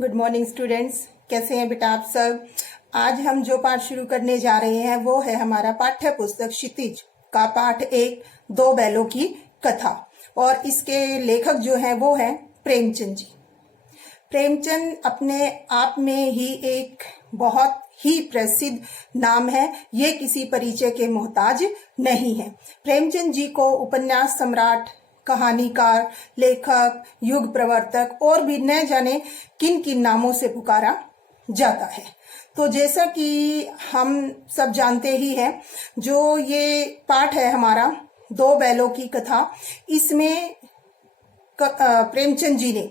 Good morning students, कैसे हैं बेटा आप सब। आज हम जो पाठ शुरू करने जा रहे हैं वो है हमारा पाठ्य पुस्तक क्षितिज का पाठ 1 दो बैलों की कथा। और इसके लेखक जो हैं वो हैं प्रेमचंद जी। प्रेमचंद अपने आप में ही एक बहुत ही प्रसिद्ध नाम है, ये किसी परिचय के मोहताज नहीं है। प्रेमचंद जी को उपन्यास सम्राट, कहानीकार, लेखक, युग प्रवर्तक और भी न जाने किन किन नामों से पुकारा जाता है। तो जैसा कि हम सब जानते ही हैं, जो ये पाठ है हमारा दो बैलों की कथा, इसमें प्रेमचंद जी ने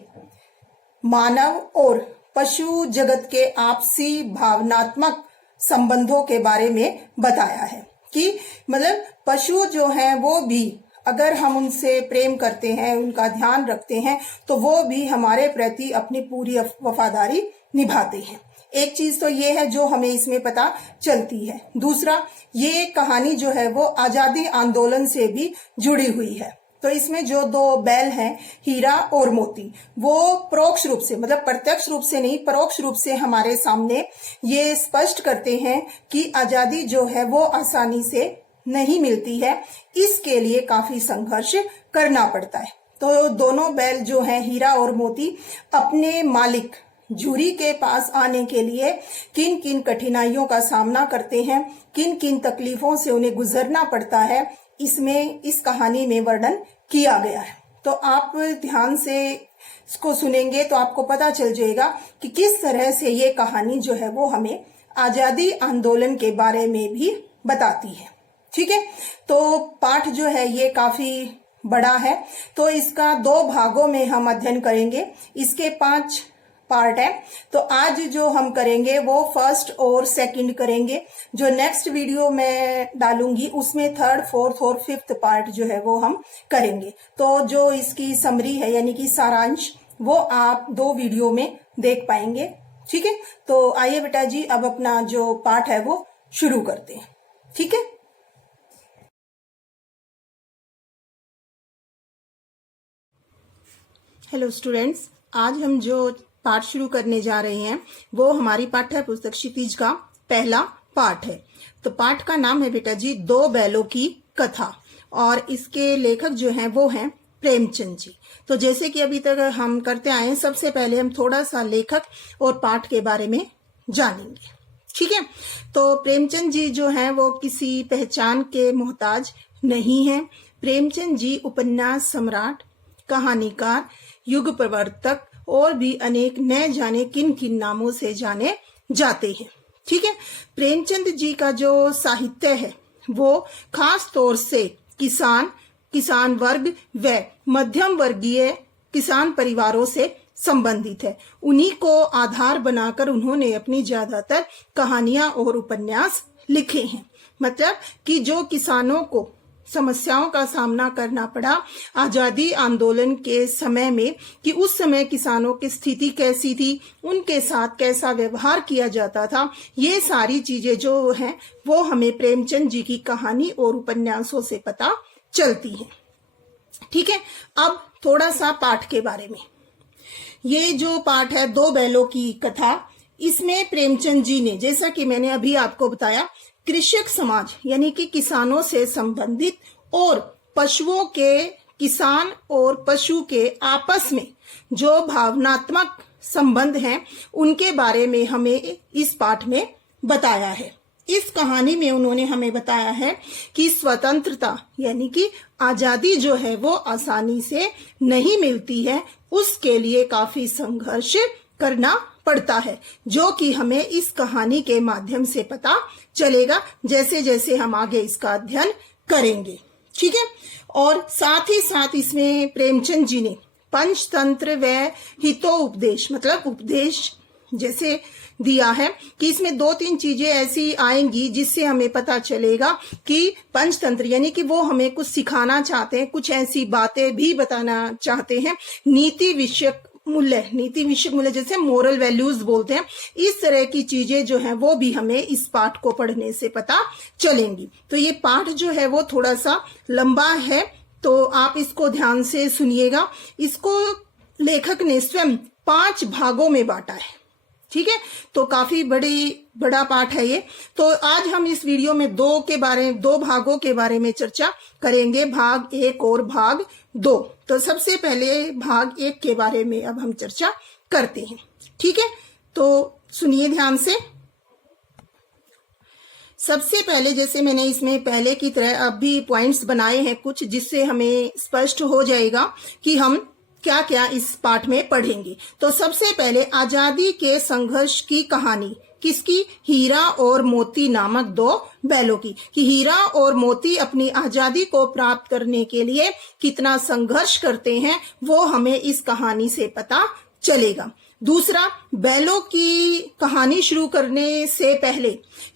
मानव और पशु जगत के आपसी भावनात्मक संबंधों के बारे में बताया है कि मतलब पशु जो हैं वो भी अगर हम उनसे प्रेम करते हैं, उनका ध्यान रखते हैं, तो वो भी हमारे प्रति अपनी पूरी वफादारी निभाते हैं। एक चीज तो ये है जो हमें इसमें पता चलती है। दूसरा, ये कहानी जो है वो आजादी आंदोलन से भी जुड़ी हुई है। तो इसमें जो दो बैल हैं, हीरा और मोती, वो परोक्ष रूप से, मतलब प्रत्यक्ष रूप से नहीं, परोक्ष रूप से हमारे सामने ये स्पष्ट करते हैं कि आजादी जो है वो आसानी से नहीं मिलती है, इसके लिए काफी संघर्ष करना पड़ता है। तो दोनों बैल जो हैं, हीरा और मोती, अपने मालिक जूरी के पास आने के लिए किन किन कठिनाइयों का सामना करते हैं, किन किन तकलीफों से उन्हें गुजरना पड़ता है, इसमें इस कहानी में वर्णन किया गया है। तो आप ध्यान से इसको सुनेंगे तो आपको पता चल जाएगा कि किस तरह से ये कहानी जो है वो हमें आजादी आंदोलन के बारे में भी बताती है। ठीक है, तो पाठ जो है ये काफी बड़ा है, तो इसका 2 भागों में हम अध्ययन करेंगे। इसके 5 पार्ट है। तो आज जो हम करेंगे वो फर्स्ट और सेकंड करेंगे। जो नेक्स्ट वीडियो में डालूंगी उसमें 3rd, 4th और 5th पार्ट जो है वो हम करेंगे। तो जो इसकी समरी है यानी कि सारांश, वो आप 2 वीडियो में देख पाएंगे। ठीक है, तो आइए बेटा जी अब अपना जो पाठ है वो शुरू करते हैं। ठीक है, हेलो स्टूडेंट्स, आज हम जो पाठ शुरू करने जा रहे हैं वो हमारी पाठ्य पुस्तक क्षितिज का पहला पाठ है। तो पाठ का नाम है बेटा जी दो बैलों की कथा, और इसके लेखक जो हैं वो हैं प्रेमचंद जी। तो जैसे कि अभी तक हम करते आए हैं, सबसे पहले हम थोड़ा सा लेखक और पाठ के बारे में जानेंगे। ठीक है, तो प्रेमचंद जी जो हैं वो किसी पहचान के मोहताज नहीं है। प्रेमचंद जी उपन्यास सम्राट, कहानीकार, युग प्रवर्तक और भी अनेक न जाने किन किन नामों से जाने जाते हैं। ठीक है, प्रेमचंद जी का जो साहित्य है वो खास तौर से किसान वर्ग व मध्यम वर्गीय किसान परिवारों से संबंधित है। उन्हीं को आधार बनाकर उन्होंने अपनी ज्यादातर कहानियां और उपन्यास लिखे हैं। मतलब कि जो किसानों को समस्याओं का सामना करना पड़ा आजादी आंदोलन के समय में, कि उस समय किसानों की स्थिति कैसी थी, उनके साथ कैसा व्यवहार किया जाता था, ये सारी चीजें जो हैं वो हमें प्रेमचंद जी की कहानी और उपन्यासों से पता चलती हैं। ठीक है, अब थोड़ा सा पाठ के बारे में। ये जो पाठ है दो बैलों की कथा, इसमें प्रेमचंद जी ने, जैसा कि मैंने अभी आपको बताया, कृषक समाज यानी कि किसानों से संबंधित और पशुओं के, किसान और पशु के आपस में जो भावनात्मक संबंध हैं उनके बारे में हमें इस पाठ में बताया है। इस कहानी में उन्होंने हमें बताया है कि स्वतंत्रता यानी कि आजादी जो है वो आसानी से नहीं मिलती है, उसके लिए काफी संघर्ष करना पड़ता है, जो कि हमें इस कहानी के माध्यम से पता चलेगा जैसे जैसे हम आगे इसका अध्ययन करेंगे। ठीक है, और साथ ही साथ इसमें प्रेमचंद जी ने पंचतंत्र व हितोपदेश, मतलब उपदेश जैसे दिया है कि इसमें 2-3 चीजें ऐसी आएंगी जिससे हमें पता चलेगा कि पंचतंत्र यानी कि वो हमें कुछ सिखाना चाहते हैं, कुछ ऐसी बातें भी बताना चाहते हैं। नीति विषयक मूल्य जैसे मोरल वैल्यूज बोलते हैं, इस तरह की चीजें जो हैं वो भी हमें इस पाठ को पढ़ने से पता चलेंगी। तो ये पाठ जो है वो थोड़ा सा लंबा है, तो आप इसको ध्यान से सुनिएगा। इसको लेखक ने स्वयं 5 भागों में बांटा है। ठीक है, तो काफी बड़ा पाठ है ये। तो आज हम इस वीडियो में दो भागों के बारे में चर्चा करेंगे, भाग 1 और भाग 2। तो सबसे पहले भाग 1 के बारे में अब हम चर्चा करते हैं। ठीक है, तो सुनिए ध्यान से। सबसे पहले, जैसे मैंने इसमें पहले की तरह अब भी पॉइंट्स बनाए हैं कुछ, जिससे हमें स्पष्ट हो जाएगा कि हम क्या क्या इस पाठ में पढ़ेंगे। तो सबसे पहले आजादी के संघर्ष की कहानी किसकी? हीरा और मोती नामक 2 बैलों की, कि हीरा और मोती अपनी आजादी को प्राप्त करने के लिए कितना संघर्ष करते हैं वो हमें इस कहानी से पता चलेगा। दूसरा, बैलों की कहानी शुरू करने से पहले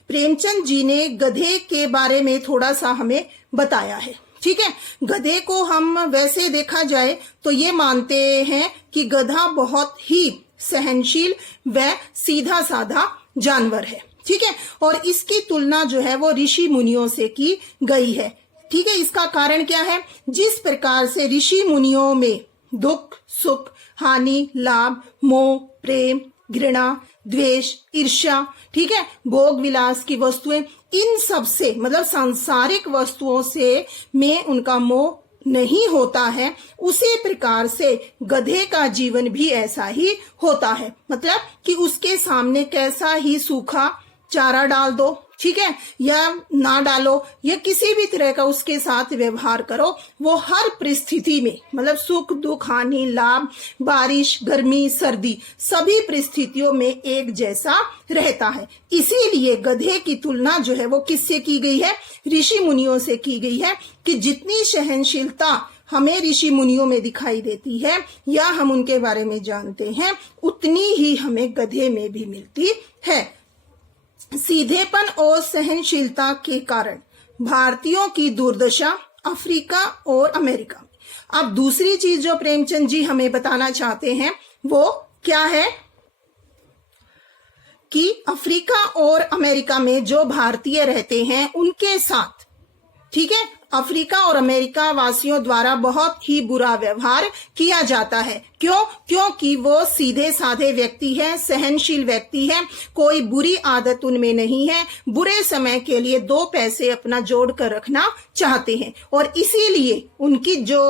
प्रेमचंद जी ने गधे के बारे में थोड़ा सा हमें बताया है। ठीक है, गधे को हम वैसे देखा जाए तो ये मानते हैं कि गधा बहुत ही सहनशील व सीधा साधा जानवर है। ठीक है, और इसकी तुलना जो है वो ऋषि मुनियों से की गई है। ठीक है, इसका कारण क्या है? जिस प्रकार से ऋषि मुनियों में दुख, सुख, हानि, लाभ, मोह, प्रेम, घृणा, द्वेष, ईर्ष्या, ठीक है, भोग विलास की वस्तुएं, इन सब से मतलब सांसारिक वस्तुओं से में उनका मोह नहीं होता है, उसी प्रकार से गधे का जीवन भी ऐसा ही होता है। मतलब कि उसके सामने कैसा ही सूखा चारा डाल दो, ठीक है, या ना डालो, या किसी भी तरह का उसके साथ व्यवहार करो, वो हर परिस्थिति में मतलब सुख, दुख, हानि, लाभ, बारिश, गर्मी, सर्दी, सभी परिस्थितियों में एक जैसा रहता है। इसीलिए गधे की तुलना जो है वो किससे की गई है? ऋषि मुनियों से की गई है, कि जितनी सहनशीलता हमें ऋषि मुनियों में दिखाई देती है या हम उनके बारे में जानते हैं, उतनी ही हमें गधे में भी मिलती है। सीधेपन और सहनशीलता के कारण भारतीयों की दुर्दशा अफ्रीका और अमेरिका में। अब दूसरी चीज जो प्रेमचंद जी हमें बताना चाहते हैं वो क्या है? कि अफ्रीका और अमेरिका में जो भारतीय रहते हैं उनके साथ, ठीक है, अफ्रीका और अमेरिका वासियों द्वारा बहुत ही बुरा व्यवहार किया जाता है। क्यों? क्योंकि वो सीधे साधे व्यक्ति हैं, सहनशील व्यक्ति हैं, कोई बुरी आदत उनमें नहीं है, बुरे समय के लिए 2 पैसे अपना जोड़ कर रखना चाहते हैं, और इसीलिए उनकी जो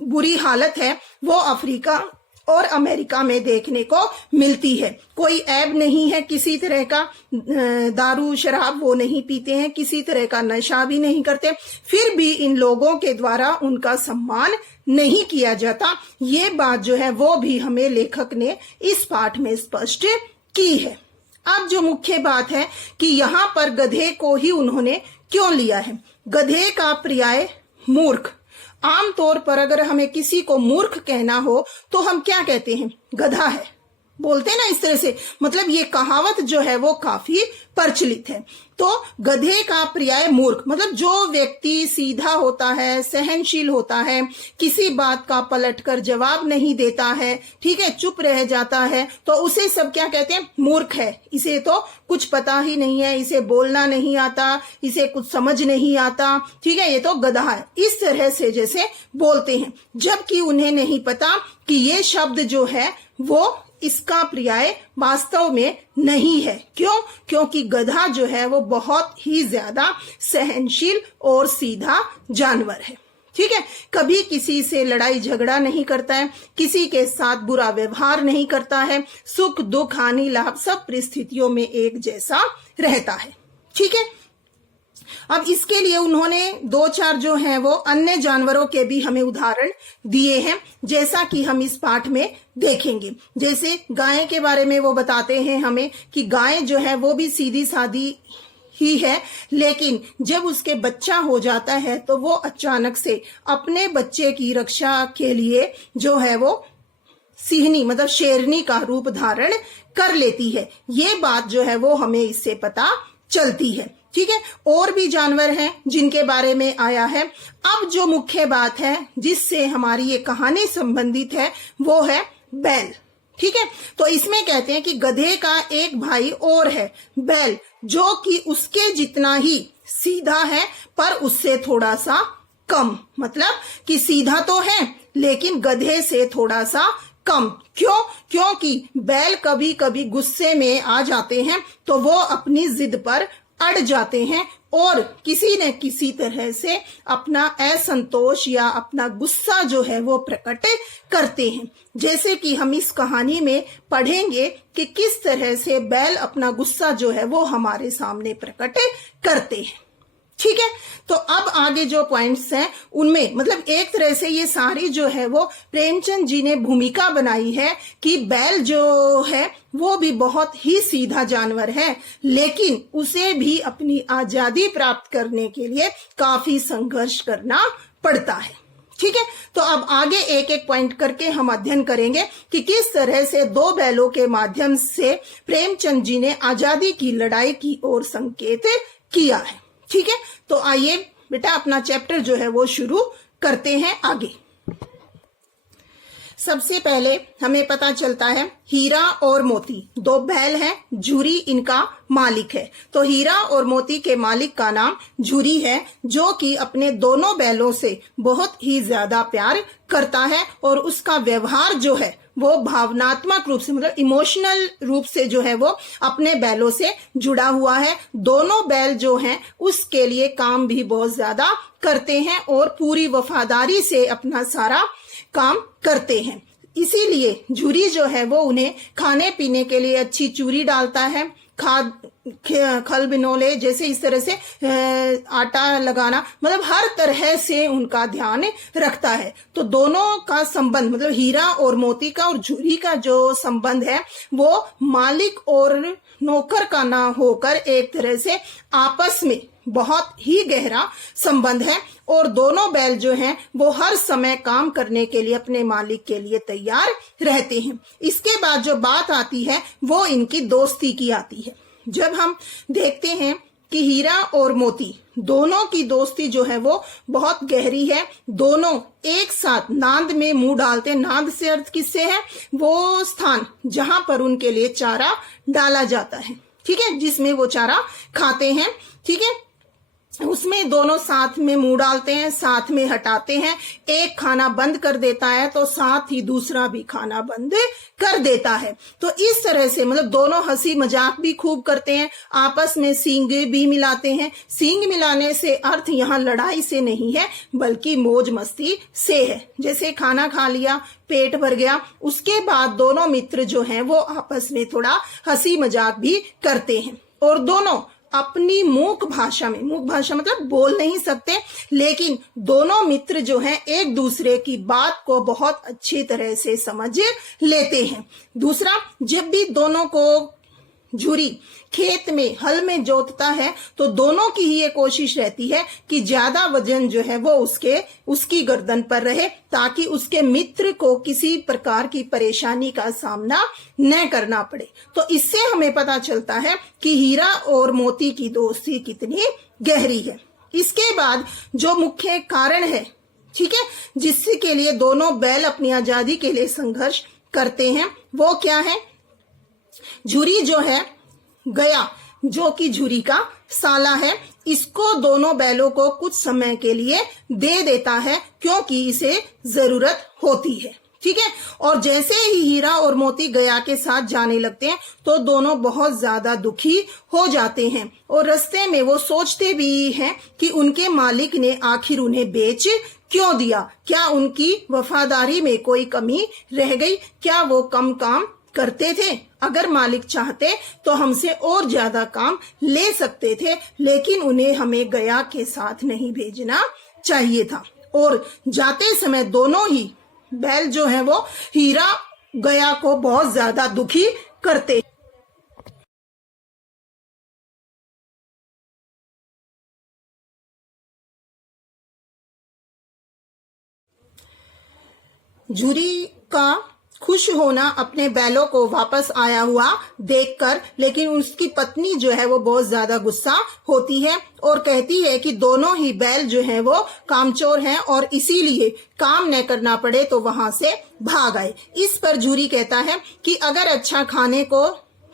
बुरी हालत है वो अफ्रीका और अमेरिका में देखने को मिलती है। कोई ऐब नहीं है किसी तरह का, दारू शराब वो नहीं पीते हैं, किसी तरह का नशा भी नहीं करते, फिर भी इन लोगों के द्वारा उनका सम्मान नहीं किया जाता। ये बात जो है वो भी हमें लेखक ने इस पाठ में स्पष्ट की है। अब जो मुख्य बात है कि यहाँ पर गधे को ही उन्होंने क्यों लिया है? गधे का पर्याय मूर्ख। आमतौर पर अगर हमें किसी को मूर्ख कहना हो तो हम क्या कहते हैं? गधा है, बोलते हैं ना इस तरह से। मतलब ये कहावत जो है वो काफी प्रचलित है। तो गधे का पर्याय मूर्ख, मतलब जो व्यक्ति सीधा होता है, सहनशील होता है, किसी बात का पलटकर जवाब नहीं देता है, ठीक है, चुप रह जाता है, तो उसे सब क्या कहते हैं? मूर्ख है। इसे तो कुछ पता ही नहीं है, इसे बोलना नहीं आता, इसे कुछ समझ नहीं आता, ठीक है, ये तो गधा है, इस तरह से जैसे बोलते हैं, जबकि उन्हें नहीं पता कि ये शब्द जो है वो इसका पर्याय वास्तव में नहीं है। क्यों? क्योंकि गधा जो है वो बहुत ही ज्यादा सहनशील और सीधा जानवर है। ठीक है, कभी किसी से लड़ाई झगड़ा नहीं करता है, किसी के साथ बुरा व्यवहार नहीं करता है, सुख दुख हानि लाभ सब परिस्थितियों में एक जैसा रहता है। ठीक है, अब इसके लिए उन्होंने 2-4 जो हैं वो अन्य जानवरों के भी हमें उदाहरण दिए हैं, जैसा कि हम इस पाठ में देखेंगे। जैसे गाय के बारे में वो बताते हैं हमें कि गाय जो है वो भी सीधी सादी ही है, लेकिन जब उसके बच्चा हो जाता है तो वो अचानक से अपने बच्चे की रक्षा के लिए जो है वो सिंहनी मतलब शेरनी का रूप धारण कर लेती है। ये बात जो है वो हमें इससे पता चलती है। ठीक है, और भी जानवर हैं जिनके बारे में आया है। अब जो मुख्य बात है जिससे हमारी ये कहानी संबंधित है वो है बैल। ठीक है, तो इसमें कहते हैं कि गधे का एक भाई और है बैल, जो कि उसके जितना ही सीधा है पर उससे थोड़ा सा कम, मतलब कि सीधा तो है लेकिन गधे से थोड़ा सा कम। क्यों? क्योंकि बैल कभी कभी गुस्से में आ जाते हैं तो वो अपनी जिद पर अड़ जाते हैं और किसी न किसी तरह से अपना असंतोष या अपना गुस्सा जो है वो प्रकट करते हैं। जैसे कि हम इस कहानी में पढ़ेंगे कि किस तरह से बैल अपना गुस्सा जो है वो हमारे सामने प्रकट करते हैं। ठीक है, तो अब आगे जो पॉइंट्स हैं उनमें मतलब एक तरह से ये सारी जो है वो प्रेमचंद जी ने भूमिका बनाई है कि बैल जो है वो भी बहुत ही सीधा जानवर है, लेकिन उसे भी अपनी आजादी प्राप्त करने के लिए काफी संघर्ष करना पड़ता है। ठीक है, तो अब आगे एक एक पॉइंट करके हम अध्ययन करेंगे कि किस तरह से दो बैलों के माध्यम से प्रेमचंद जी ने आजादी की लड़ाई की ओर संकेत किया है। ठीक है, तो आइए बेटा अपना चैप्टर जो है वो शुरू करते हैं आगे। सबसे पहले हमें पता चलता है हीरा और मोती दो बैल हैं, झूरी इनका मालिक है। तो हीरा और मोती के मालिक का नाम झूरी है, जो कि अपने दोनों बैलों से बहुत ही ज्यादा प्यार करता है और उसका व्यवहार जो है वो भावनात्मक रूप से मतलब इमोशनल रूप से जो है वो अपने बैलों से जुड़ा हुआ है। दोनों बैल जो हैं उसके लिए काम भी बहुत ज्यादा करते हैं और पूरी वफादारी से अपना सारा काम करते हैं। इसीलिए झूरी जो है वो उन्हें खाने पीने के लिए अच्छी चूरी डालता है, खाद खल बिनोले जैसे इस तरह से आटा लगाना, मतलब हर तरह से उनका ध्यान रखता है। तो दोनों का संबंध मतलब हीरा और मोती का और झूरी का जो संबंध है वो मालिक और नौकर का ना होकर एक तरह से आपस में बहुत ही गहरा संबंध है और दोनों बैल जो हैं वो हर समय काम करने के लिए अपने मालिक के लिए तैयार रहते हैं। इसके बाद जो बात आती है वो इनकी दोस्ती की आती है। जब हम देखते हैं कि हीरा और मोती दोनों की दोस्ती जो है वो बहुत गहरी है, दोनों एक साथ नांद में मुंह डालते हैं। नांद से अर्थ किससे है? वो स्थान जहां पर उनके लिए चारा डाला जाता है, ठीक है, जिसमें वो चारा खाते हैं। ठीक है, उसमें दोनों साथ में मुंह डालते हैं, साथ में हटाते हैं। एक खाना बंद कर देता है तो साथ ही दूसरा भी खाना बंद कर देता है। तो इस तरह से मतलब दोनों हंसी मजाक भी खूब करते हैं, आपस में सींग भी मिलाते हैं। सींग मिलाने से अर्थ यहाँ लड़ाई से नहीं है बल्कि मौज मस्ती से है। जैसे खाना खा लिया, पेट भर गया, उसके बाद दोनों मित्र जो हैं वो आपस में थोड़ा हंसी मजाक भी करते हैं और दोनों अपनी मूक भाषा में, मूक भाषा मतलब बोल नहीं सकते, लेकिन दोनों मित्र जो हैं एक दूसरे की बात को बहुत अच्छी तरह से समझ लेते हैं। दूसरा, जब भी दोनों को झूरी खेत में हल में जोतता है तो दोनों की ही ये कोशिश रहती है कि ज्यादा वजन जो है वो उसकी गर्दन पर रहे ताकि उसके मित्र को किसी प्रकार की परेशानी का सामना न करना पड़े। तो इससे हमें पता चलता है कि हीरा और मोती की दोस्ती कितनी गहरी है। इसके बाद जो मुख्य कारण है, ठीक है, जिसके लिए दोनों बैल अपनी आजादी के लिए संघर्ष करते हैं, वो क्या है? झूरी जो है गया, जो कि झूरी का साला है, इसको दोनों बैलों को कुछ समय के लिए दे देता है क्योंकि इसे जरूरत होती है। ठीक है, और जैसे ही हीरा और मोती गया के साथ जाने लगते हैं तो दोनों बहुत ज्यादा दुखी हो जाते हैं और रास्ते में वो सोचते भी हैं कि उनके मालिक ने आखिर उन्हें बेच क्यों दिया, क्या उनकी वफादारी में कोई कमी रह गई, क्या वो कम काम करते थे? अगर मालिक चाहते तो हमसे और ज्यादा काम ले सकते थे, लेकिन उन्हें हमें गया के साथ नहीं भेजना चाहिए था। और जाते समय दोनों ही बैल जो है वो हीरा गया को बहुत ज्यादा दुखी करते। झूरी का खुश होना अपने बैलों को वापस आया हुआ देखकर, लेकिन उसकी पत्नी जो है वो बहुत ज्यादा गुस्सा होती है और कहती है कि दोनों ही बैल जो है वो कामचोर हैं और इसीलिए काम न करना पड़े तो वहां से भाग आए। इस पर झूरी कहता है कि अगर अच्छा खाने को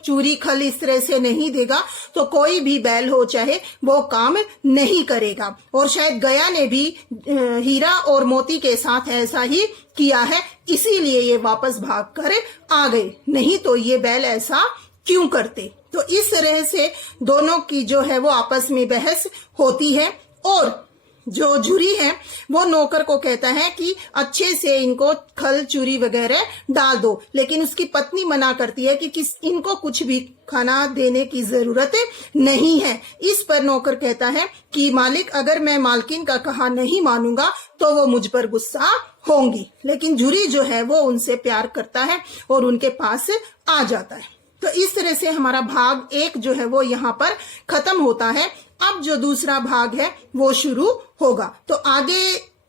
चूरी खल इस तरह से नहीं देगा तो कोई भी बैल हो चाहे वो काम नहीं करेगा। और शायद गया ने भी हीरा और मोती के साथ ऐसा ही किया है, इसीलिए ये वापस भाग कर आ गए, नहीं तो ये बैल ऐसा क्यों करते। तो इस तरह से दोनों की जो है वो आपस में बहस होती है और जो झुरी है वो नौकर को कहता है कि अच्छे से इनको खल चूरी वगैरह डाल दो, लेकिन उसकी पत्नी मना करती है कि इनको कुछ भी खाना देने की जरूरत नहीं है। इस पर नौकर कहता है कि मालिक, अगर मैं मालकिन का कहा नहीं मानूंगा तो वो मुझ पर गुस्सा होंगी। लेकिन झुरी जो है वो उनसे प्यार करता है और उनके पास आ जाता है। तो इस तरह से हमारा भाग 1 जो है वो यहाँ पर खत्म होता है। अब जो दूसरा भाग है वो शुरू होगा। तो आगे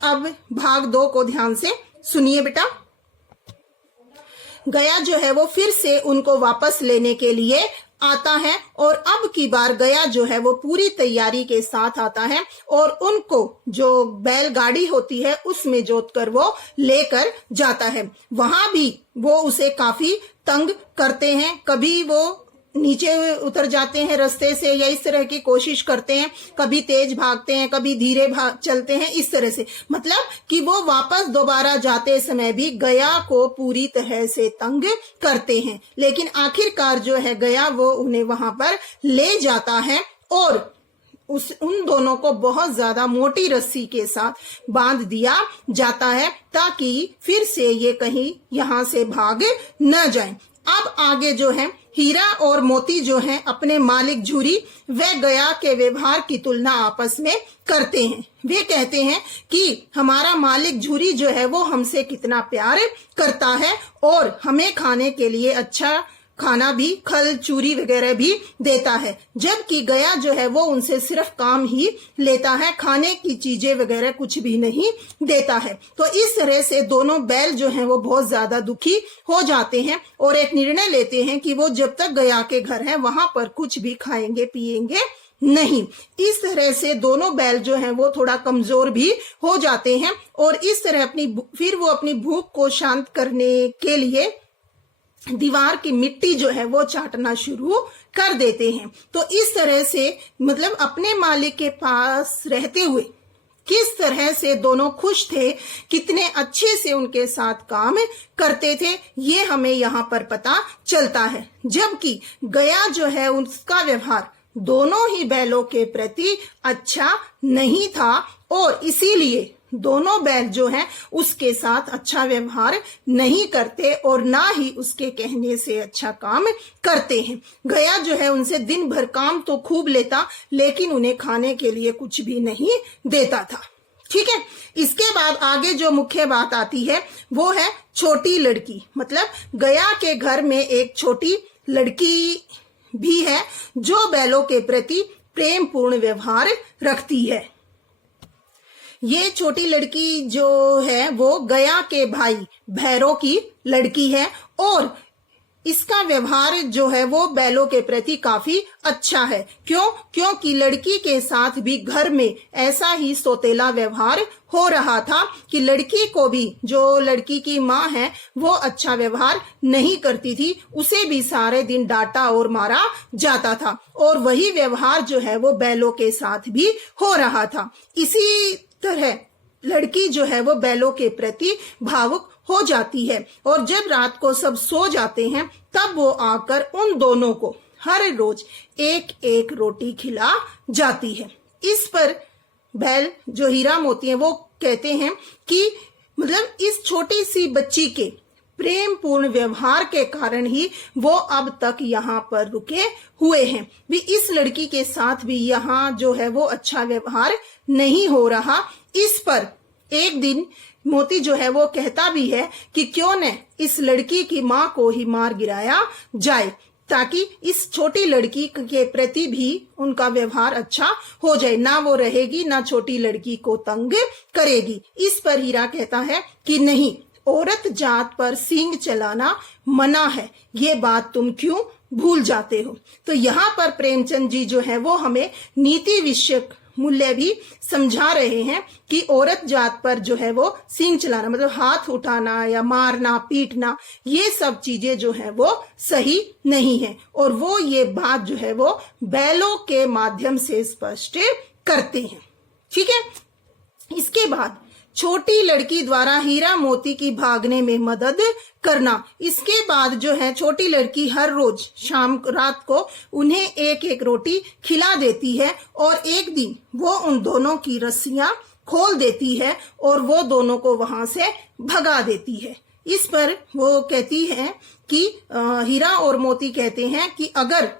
अब भाग 2 को ध्यान से सुनिए बेटा। गया जो है वो फिर से उनको वापस लेने के लिए आता है और अब की बार गया जो है वो पूरी तैयारी के साथ आता है और उनको जो बैलगाड़ी होती है उसमें जोतकर वो लेकर जाता है। वहां भी वो उसे काफी तंग करते हैं, कभी वो नीचे उतर जाते हैं रास्ते से या इस तरह की कोशिश करते हैं, कभी तेज भागते हैं, कभी धीरे चलते हैं, इस तरह से मतलब कि वो वापस दोबारा जाते समय भी गया को पूरी तरह से तंग करते हैं। लेकिन आखिरकार जो है गया वो उन्हें वहां पर ले जाता है और उन दोनों को बहुत ज्यादा मोटी रस्सी के साथ बांध दिया जाता है ताकि फिर से ये कहीं यहाँ से भाग न जाएं। अब आगे जो है हीरा और मोती जो हैं अपने मालिक झुरी व गया के व्यवहार की तुलना आपस में करते हैं। वे कहते हैं कि हमारा मालिक झुरी जो है वो हमसे कितना प्यार करता है और हमें खाने के लिए अच्छा खाना भी, खल चूरी वगैरह भी देता है, जबकि गया जो है वो उनसे सिर्फ काम ही लेता है, खाने की चीजें वगैरह कुछ भी नहीं देता है। तो इस तरह से दोनों बैल जो हैं वो बहुत ज्यादा दुखी हो जाते हैं और एक निर्णय लेते हैं कि वो जब तक गया के घर है वहां पर कुछ भी खाएंगे पिएंगे नहीं। इस तरह से दोनों बैल जो हैं वो थोड़ा कमजोर भी हो जाते हैं और इस तरह फिर वो अपनी भूख को शांत करने के लिए दीवार की मिट्टी जो है वो चाटना शुरू कर देते हैं। तो इस तरह से मतलब अपने मालिक के पास रहते हुए किस तरह से दोनों खुश थे, कितने अच्छे से उनके साथ काम करते थे, ये हमें यहाँ पर पता चलता है। जबकि गया जो है उसका व्यवहार दोनों ही बैलों के प्रति अच्छा नहीं था और इसीलिए दोनों बैल जो हैं उसके साथ अच्छा व्यवहार नहीं करते और ना ही उसके कहने से अच्छा काम करते हैं। गया जो है उनसे दिन भर काम तो खूब लेता लेकिन उन्हें खाने के लिए कुछ भी नहीं देता था। ठीक है, इसके बाद आगे जो मुख्य बात आती है वो है छोटी लड़की। मतलब गया के घर में एक छोटी लड़की भी है जो बैलों के प्रति प्रेम पूर्ण व्यवहार रखती है। ये छोटी लड़की जो है वो गया के भाई भैरव की लड़की है और इसका व्यवहार जो है वो बैलों के प्रति काफी अच्छा है। क्योंकि लड़की के साथ भी घर में ऐसा ही सौतेला व्यवहार हो रहा था कि लड़की को भी, जो लड़की की माँ है वो अच्छा व्यवहार नहीं करती थी, उसे भी सारे दिन डांटा और मारा जाता था और वही व्यवहार जो है वो बैलों के साथ भी हो रहा था। इसी तरह लड़की जो है वो बैलों के प्रति भावुक हो जाती है और जब रात को सब सो जाते हैं तब वो आकर उन दोनों को हर रोज एक एक रोटी खिला जाती है। इस पर बैल जो हीरा मोती हैं वो कहते हैं कि मतलब इस छोटी सी बच्ची के प्रेम पूर्ण व्यवहार के कारण ही वो अब तक यहाँ पर रुके हुए हैं। भी इस लड़की के साथ भी यहाँ जो है वो अच्छा व्यवहार नहीं हो रहा। इस पर एक दिन मोती जो है वो कहता भी है कि क्यों न इस लड़की की माँ को ही मार गिराया जाए ताकि इस छोटी लड़की के प्रति भी उनका व्यवहार अच्छा हो जाए, ना वो रहेगी ना छोटी लड़की को तंग करेगी। इस पर हीरा कहता है कि नहीं, औरत जात पर सींग चलाना मना है, ये बात तुम क्यों भूल जाते हो। तो यहाँ पर प्रेमचंद जी जो है वो हमें नीति विषयक मूल्य भी समझा रहे हैं कि औरत जात पर जो है वो सींग चलाना मतलब हाथ उठाना या मारना पीटना ये सब चीजें जो है वो सही नहीं है। और वो ये बात जो है वो बैलों के माध्यम से स्पष्ट करते हैं। ठीक है। इसके बाद छोटी लड़की द्वारा हीरा मोती की भागने में मदद करना। इसके बाद जो है छोटी लड़की हर रोज शाम रात को उन्हें एक एक रोटी खिला देती है और एक दिन वो उन दोनों की रस्सियां खोल देती है और वो दोनों को वहां से भगा देती है। इस पर वो कहती है कि हीरा और मोती कहते हैं कि अगर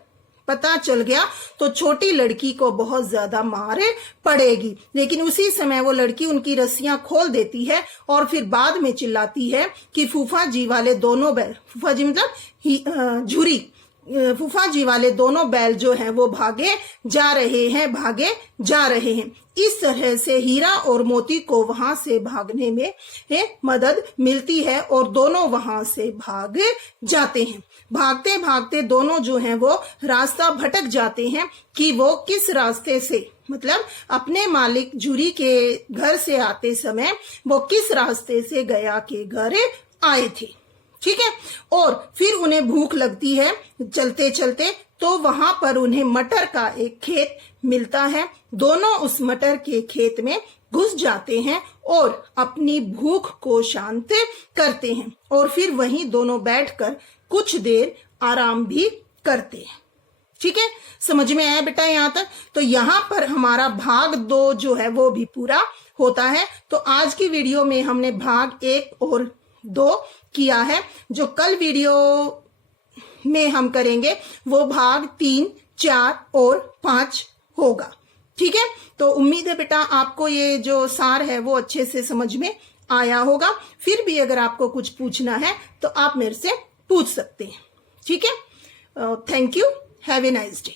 पता चल गया तो छोटी लड़की को बहुत ज्यादा मार पड़ेगी। लेकिन उसी समय वो लड़की उनकी रस्सियां खोल देती है और फिर बाद में चिल्लाती है कि फूफा जी वाले दोनों बैल, फूफा जी मतलब झुरी, फूफा जी वाले दोनों बैल जो हैं वो भागे जा रहे हैं। इस तरह से हीरा और मोती को वहां से भागने में मदद मिलती है और दोनों वहां से भाग जाते हैं। भागते भागते दोनों जो हैं वो रास्ता भटक जाते हैं कि वो किस रास्ते से मतलब अपने मालिक झुरी के घर से आते समय वो किस रास्ते से गया के घर आए थे। ठीक है। और फिर उन्हें भूख लगती है चलते चलते, तो वहां पर उन्हें मटर का एक खेत मिलता है। दोनों उस मटर के खेत में घुस जाते हैं और अपनी भूख को शांत करते हैं और फिर वहीं दोनों बैठकर कुछ देर आराम भी करते हैं। ठीक है। समझ में आया बेटा यहाँ तक? तो यहाँ पर हमारा भाग 2 जो है वो भी पूरा होता है। तो आज की वीडियो में हमने भाग 1 और 2 किया है। जो कल वीडियो में हम करेंगे वो भाग 3, 4 और 5 होगा। ठीक है। तो उम्मीद है बेटा आपको ये जो सार है वो अच्छे से समझ में आया होगा। फिर भी अगर आपको कुछ पूछना है तो आप मेरे से पूछ सकते हैं। ठीक है। Thank you. Have a nice day.